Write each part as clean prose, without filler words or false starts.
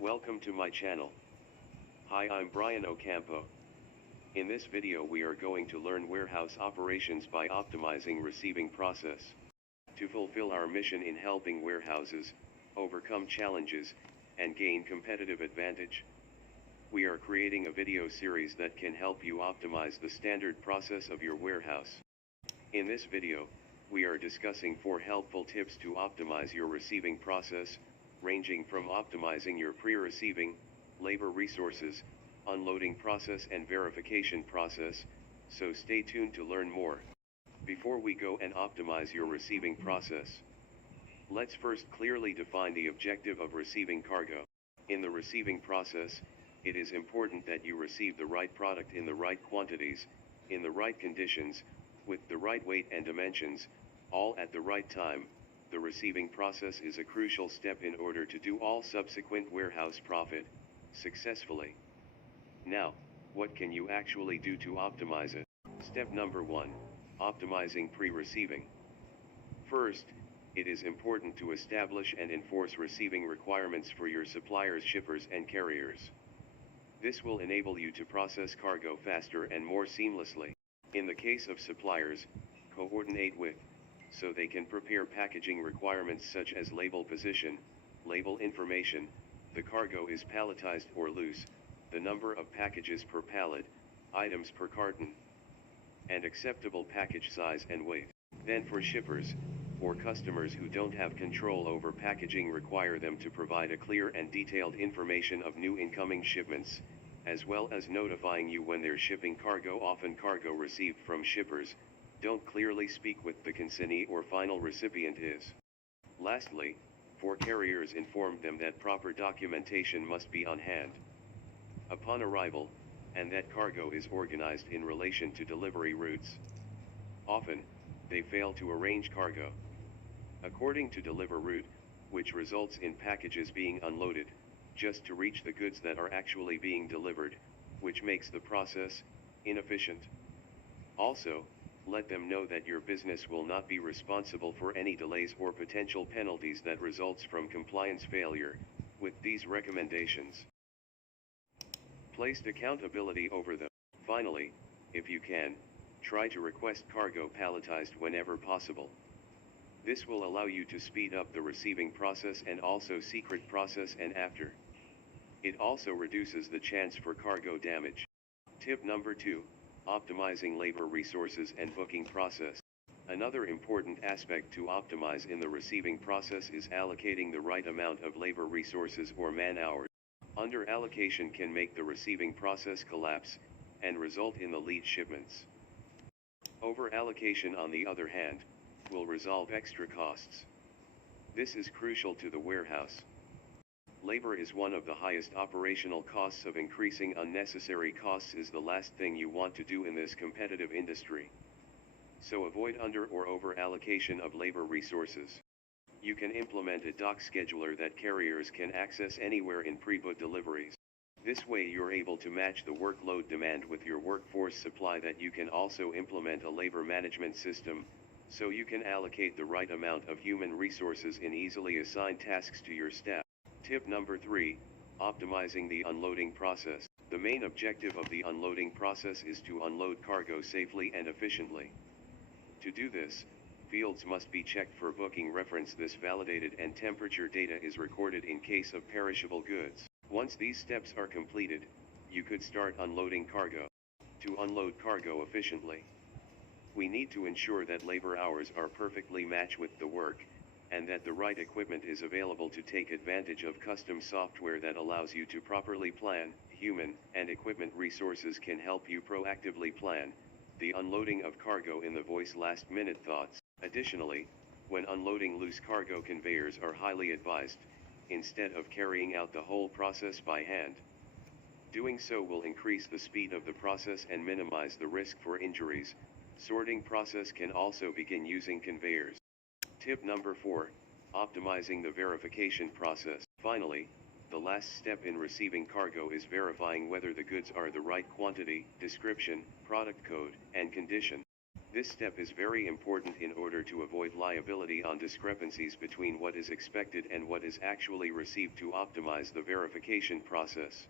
Welcome to my channel. Hi, I'm Bryan Ocampo. In this video we are going to learn warehouse operations by optimizing receiving process. To fulfill our mission in helping warehouses overcome challenges and gain competitive advantage, we are creating a video series that can help you optimize the standard process of your warehouse. In this video, we are discussing 4 helpful tips to optimize your receiving process, ranging from optimizing your pre-receiving, labor resources, unloading process and verification process, so stay tuned to learn more. Before we go and optimize your receiving process, let's first clearly define the objective of receiving cargo. In the receiving process, it is important that you receive the right product in the right quantities, in the right conditions, with the right weight and dimensions, all at the right time. The receiving process is a crucial step in order to do all subsequent warehouse profit successfully. Now, what can you actually do to optimize it? Step number 1, optimizing pre-receiving. First, it is important to establish and enforce receiving requirements for your suppliers, shippers, and carriers. This will enable you to process cargo faster and more seamlessly. In the case of suppliers, coordinate with, so they can prepare packaging requirements such as label position, label information, the cargo is palletized or loose, the number of packages per pallet, items per carton, and acceptable package size and weight. Then for shippers, or customers who don't have control over packaging, require them to provide a clear and detailed information of new incoming shipments, as well as notifying you when they're shipping cargo. Often cargo received from shippers don't clearly speak with the consignee or final recipient is. Lastly, for carriers, inform them that proper documentation must be on hand upon arrival, and that cargo is organized in relation to delivery routes. Often, they fail to arrange cargo according to deliver route, which results in packages being unloaded just to reach the goods that are actually being delivered, which makes the process inefficient. Also, let them know that your business will not be responsible for any delays or potential penalties that results from compliance failure with these recommendations. Place accountability over them. Finally, if you can, try to request cargo palletized whenever possible. This will allow you to speed up the receiving process and also secret process and after. It also reduces the chance for cargo damage. Tip number 2, optimizing labor resources and booking process. Another important aspect to optimize in the receiving process is allocating the right amount of labor resources or man-hours. Under allocation can make the receiving process collapse and result in the late shipments. Over allocation, on the other hand, will resolve extra costs. This is crucial to the warehouse. Labor is one of the highest operational costs. Of increasing unnecessary costs is the last thing you want to do in this competitive industry. So avoid under or over allocation of labor resources. You can implement a dock scheduler that carriers can access anywhere in pre-booked deliveries. This way you're able to match the workload demand with your workforce supply. That you can also implement a labor management system, so you can allocate the right amount of human resources in easily assigned tasks to your staff. Tip number 3, optimizing the unloading process. The main objective of the unloading process is to unload cargo safely and efficiently. To do this, fields must be checked for booking reference. This validated and temperature data is recorded in case of perishable goods. Once these steps are completed, you could start unloading cargo. To unload cargo efficiently, we need to ensure that labor hours are perfectly matched with the work, and that the right equipment is available to take advantage of custom software that allows you to properly plan. Human and equipment resources can help you proactively plan the unloading of cargo in the voice last-minute thoughts. Additionally, when unloading loose cargo, conveyors are highly advised, instead of carrying out the whole process by hand. Doing so will increase the speed of the process and minimize the risk for injuries. Sorting process can also begin using conveyors. Tip number 4, optimizing the verification process. Finally, the last step in receiving cargo is verifying whether the goods are the right quantity, description, product code, and condition. This step is very important in order to avoid liability on discrepancies between what is expected and what is actually received to optimize the verification process.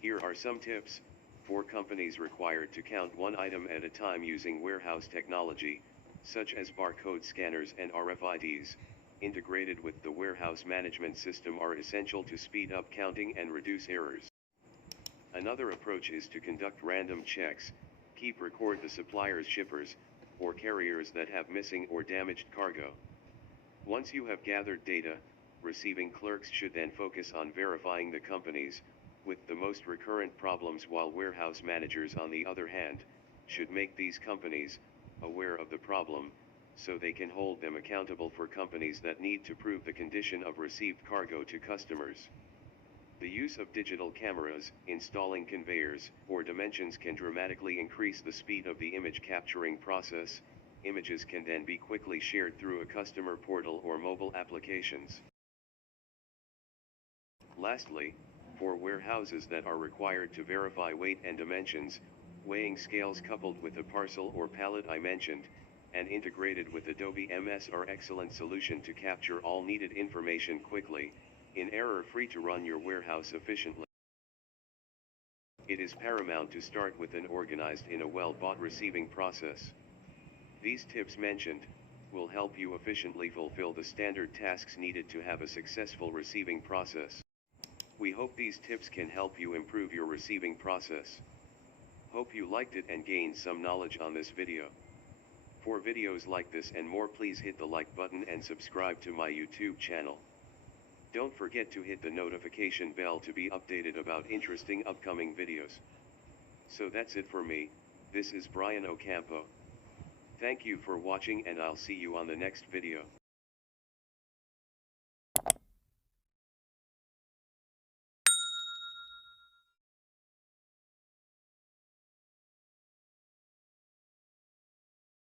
Here are some tips for companies required to count one item at a time using warehouse technology, such as barcode scanners and RFIDs, integrated with the warehouse management system, are essential to speed up counting and reduce errors. Another approach is to conduct random checks, keep record the suppliers, shippers, or carriers that have missing or damaged cargo. Once you have gathered data, receiving clerks should then focus on verifying the companies with the most recurrent problems, while warehouse managers, on the other hand, should make these companies aware of the problem, so they can hold them accountable for companies that need to prove the condition of received cargo to customers. The use of digital cameras, installing conveyors, or dimensions can dramatically increase the speed of the image capturing process. Images can then be quickly shared through a customer portal or mobile applications. Lastly, for warehouses that are required to verify weight and dimensions, weighing scales coupled with the parcel or pallet I mentioned, and integrated with Adobe MS are excellent solution to capture all needed information quickly, in error-free, to run your warehouse efficiently. It is paramount to start with an organized in a well-bought receiving process. These tips mentioned will help you efficiently fulfill the standard tasks needed to have a successful receiving process. We hope these tips can help you improve your receiving process. Hope you liked it and gained some knowledge on this video. For videos like this and more, please hit the like button and subscribe to my YouTube channel. Don't forget to hit the notification bell to be updated about interesting upcoming videos. So that's it for me. This is Bryan Ocampo. Thank you for watching, and I'll see you on the next video.